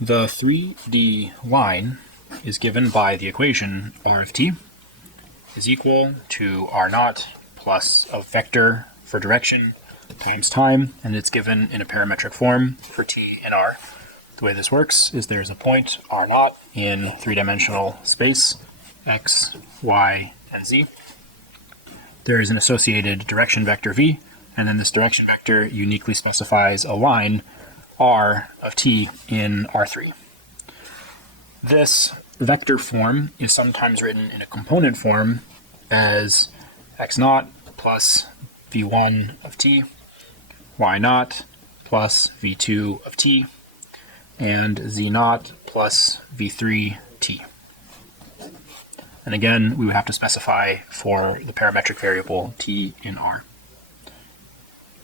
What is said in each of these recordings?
The 3D line is given by the equation r of t is equal to r naught plus a vector for direction times time, and it's given in a parametric form for t and r. The way this works is there's a point r naught in three-dimensional space, x, y, and z. There is an associated direction vector v, and then this direction vector uniquely specifies a line r of t in R3. This vector form is sometimes written in a component form as x naught plus v1 of t, y naught plus v2 of t, and z naught plus v3 t. And again, we would have to specify for the parametric variable t in R.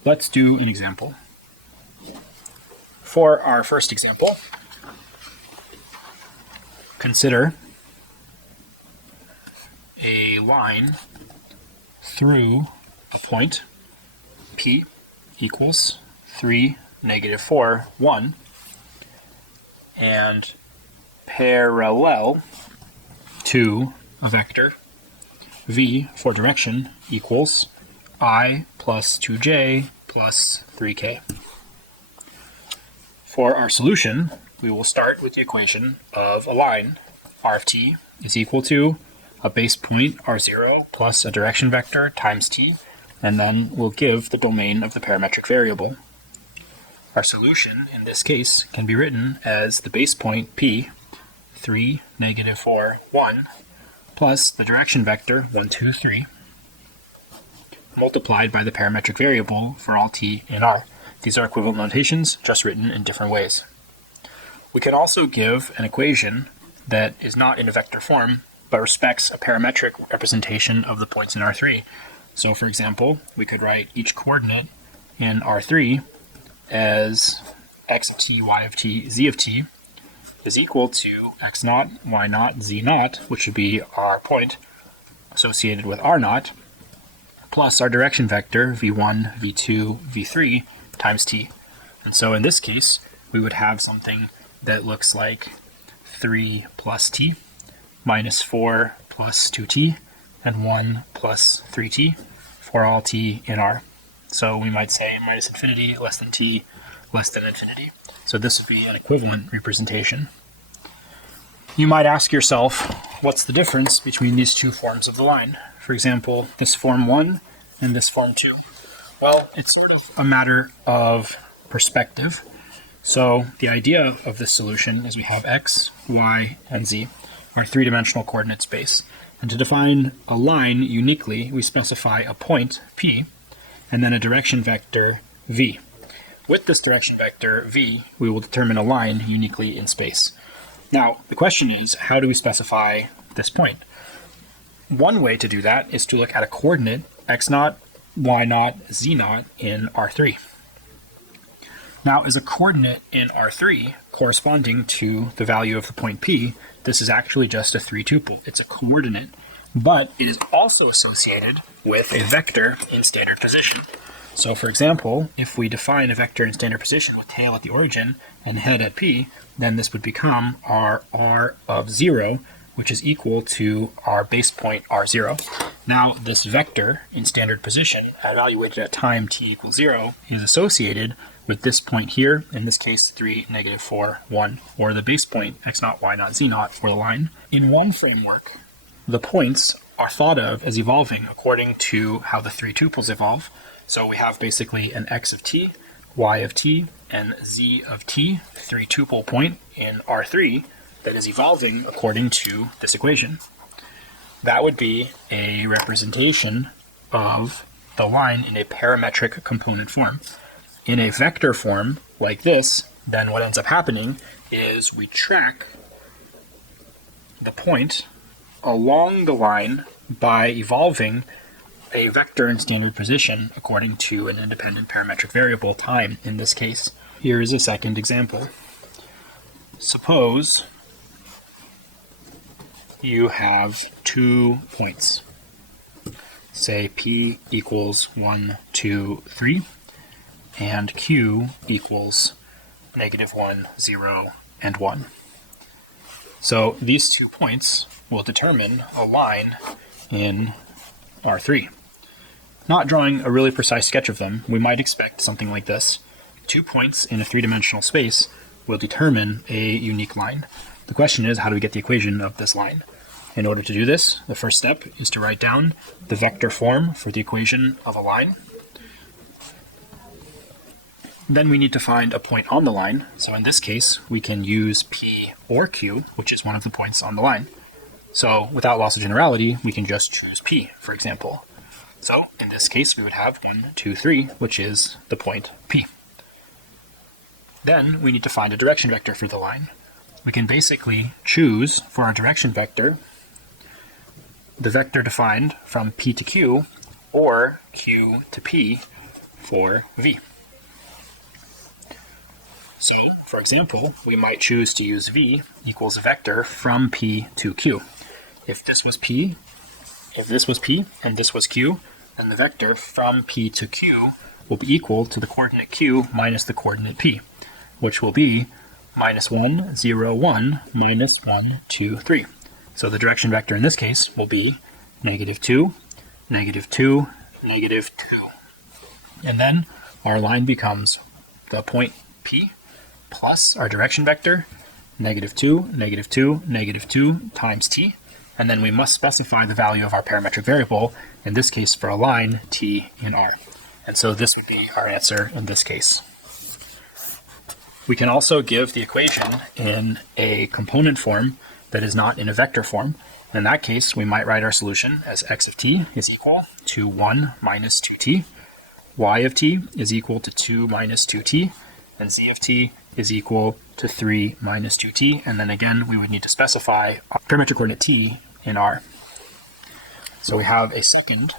Let's do an example. For our first example, consider a line through a point P equals 3, -4, 1, and parallel to a vector v for direction equals I plus 2j plus 3k. For our solution, we will start with the equation of a line r of t is equal to a base point r0 plus a direction vector times t, and then we'll give the domain of the parametric variable. Our solution in this case can be written as the base point p, 3, -4, 1, plus the direction vector 1, 2, 3, multiplied by the parametric variable for all t in R. These are equivalent notations, just written in different ways. We can also give an equation that is not in a vector form, but respects a parametric representation of the points in R3. So for example, we could write each coordinate in R3 as x of t, y of t, z of t is equal to x naught, y naught, z naught, which would be our point associated with r naught, plus our direction vector v1, v2, v3 times t. And so in this case, we would have something that looks like 3 plus t, minus 4 plus 2t, and 1 plus 3t for all t in R. So we might say minus infinity, less than t, less than infinity. So this would be an equivalent representation. You might ask yourself, what's the difference between these two forms of the line? For example, this form 1 and this form 2. Well, it's sort of a matter of perspective. So the idea of this solution is we have x, y, and z, our three-dimensional coordinate space. And to define a line uniquely, we specify a point, P, and then a direction vector, v. With this direction vector, v, we will determine a line uniquely in space. Now, the question is, how do we specify this point? One way to do that is to look at a coordinate, x naught, y naught, z naught in R3. Now, as a coordinate in R3 corresponding to the value of the point P, this is actually just a 3-tuple. It's a coordinate, but it is also associated with a vector in standard position. So for example, if we define a vector in standard position with tail at the origin and head at P, then this would become our r of 0, which is equal to our base point r0. Now, this vector in standard position, evaluated at time t equals 0, is associated with this point here, in this case 3, -4, 1, or the base point x naught, y naught, z naught for the line. In one framework, the points are thought of as evolving according to how the three tuples evolve. So we have basically an x of t, y of t, and z of t, three-tuple point in R3 that is evolving according to this equation. That would be a representation of the line in a parametric component form. In a vector form like this, then what ends up happening is we track the point along the line by evolving a vector in standard position according to an independent parametric variable, time in this case. Here is a second example. Suppose you have 2 points. Say P equals 1, 2, 3, and Q equals -1, 0, and 1. So these 2 points will determine a line in R3. Not drawing a really precise sketch of them, we might expect something like this. 2 points in a 3-dimensional space will determine a unique line. The question is, how do we get the equation of this line? In order to do this, the first step is to write down the vector form for the equation of a line. Then we need to find a point on the line. So in this case, we can use P or Q, which is one of the points on the line. So without loss of generality, we can just choose P, for example. So in this case, we would have 1, 2, 3, which is the point P. Then we need to find a direction vector for the line. We can basically choose for our direction vector the vector defined from P to Q or Q to P for V. So, for example, we might choose to use V equals a vector from P to Q. If this was P, and this was Q, then the vector from P to Q will be equal to the coordinate Q minus the coordinate P, which will be -1, 0, 1, -1, 2, 3. So the direction vector in this case will be -2, -2, -2. And then our line becomes the point P plus our direction vector, -2, -2, -2 times t. And then we must specify the value of our parametric variable, in this case for a line, t in R. And so this would be our answer in this case. We can also give the equation in a component form that is not in a vector form. In that case, we might write our solution as x of t is equal to 1 minus 2t, y of t is equal to 2 minus 2t, and z of t is equal to 3 minus 2t. And then again, we would need to specify our parametric coordinate t in R. So we have a second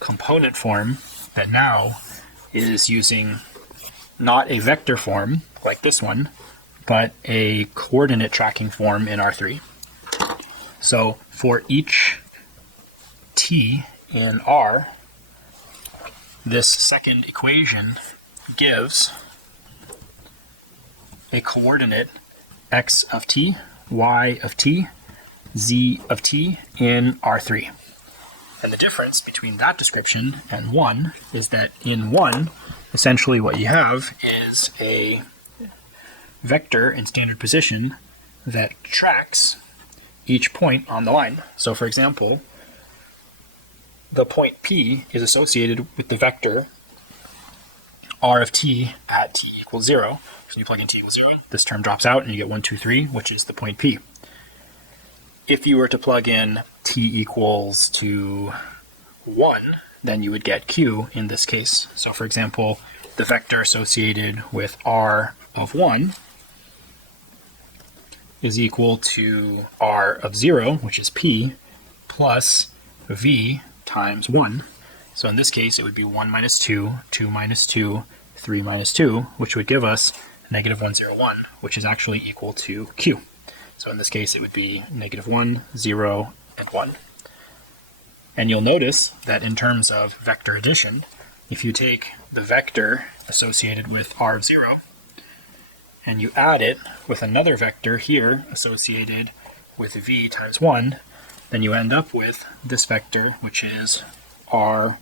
component form that now is using not a vector form like this one, but a coordinate tracking form in R3. So for each t in R, this second equation gives a coordinate x of t, y of t, z of t in R3. And the difference between that description and 1 is that in 1, essentially what you have is a vector in standard position that tracks each point on the line. So for example, the point P is associated with the vector r of t at t equals 0. So you plug in t equals 0, this term drops out and you get 1, 2, 3, which is the point P. If you were to plug in t equals to 1, then you would get q in this case. So for example, the vector associated with r of 1 is equal to r of 0, which is p, plus v times 1. So in this case, it would be 1 minus 2, 2 minus 2, 3 minus 2, which would give us -1, 0, 1, which is actually equal to q. So in this case, it would be -1, 0, and 1. And you'll notice that in terms of vector addition, if you take the vector associated with r of 0, and you add it with another vector here associated with v times 1, then you end up with this vector, which is r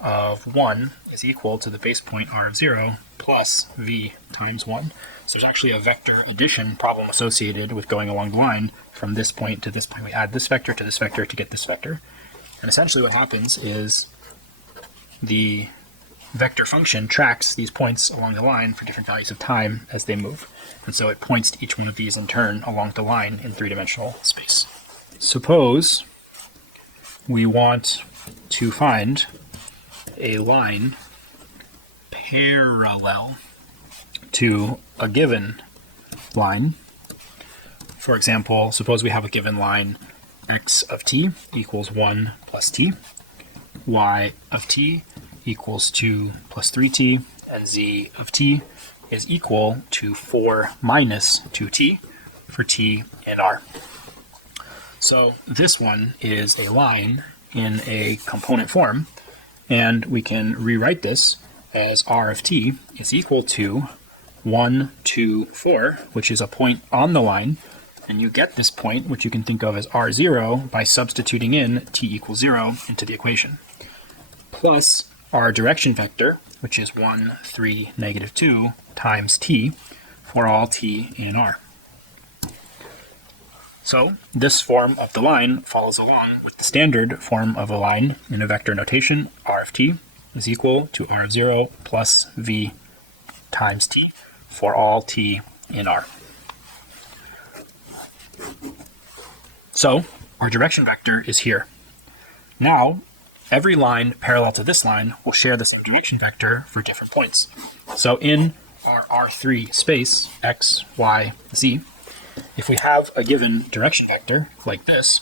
of 1 is equal to the base point r of 0 plus v times 1. So there's actually a vector addition problem associated with going along the line from this point to this point. We add this vector to this vector to get this vector. And essentially what happens is the vector function tracks these points along the line for different values of time as they move. And so it points to each one of these in turn along the line in three-dimensional space. Suppose we want to find a line parallel to a given line. For example, suppose we have a given line x of t equals 1 plus t, y of t equals 2 plus 3t, and z of t is equal to 4 minus 2t for t in R. So this one is a line in a component form, and we can rewrite this as r of t is equal to 1, 2, 4, which is a point on the line, and you get this point, which you can think of as r0, by substituting in t equals 0 into the equation, plus our direction vector, which is 1, 3, negative 2, times t for all t in r. So this form of the line follows along with the standard form of a line in a vector notation. R of t is equal to r of 0 plus v times t for all t in r. So our direction vector is here. Now, every line parallel to this line will share the same direction vector for different points. So in our R3 space, x, y, z, if we have a given direction vector like this,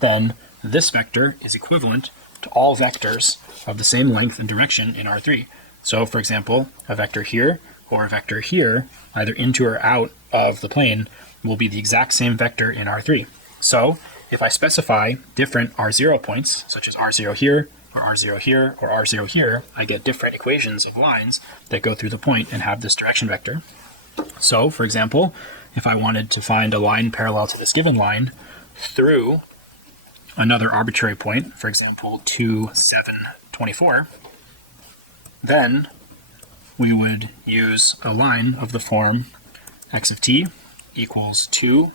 then this vector is equivalent to all vectors of the same length and direction in R3. So for example, a vector here or a vector here, either into or out of the plane, will be the exact same vector in R3. So if I specify different R0 points, such as R0 here, or R0 here, or R0 here, I get different equations of lines that go through the point and have this direction vector. So for example, if I wanted to find a line parallel to this given line through another arbitrary point, for example, 2, 7, 24, then we would use a line of the form x of t equals 2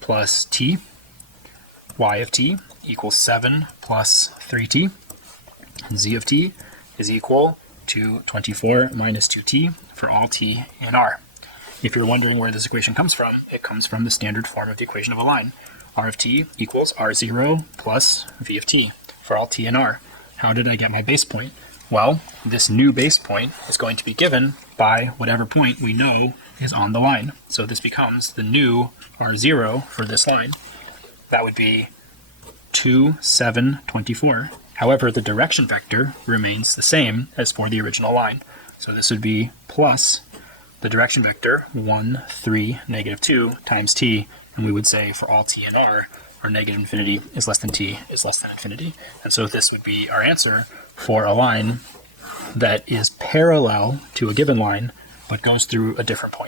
plus t, y of t equals 7 plus 3t, and z of t is equal to 24 minus 2t for all t in r. If you're wondering where this equation comes from, it comes from the standard form of the equation of a line. R of t equals r0 plus v of t for all t in r. How did I get my base point? Well, this new base point is going to be given by whatever point we know is on the line. So this becomes the new r0 for this line. That would be 2, 7, 24. However, the direction vector remains the same as for the original line. So this would be plus the direction vector 1, 3, negative 2 times t, and we would say for all t in r, our negative infinity is less than t is less than infinity. And so this would be our answer for a line that is parallel to a given line, but goes through a different point.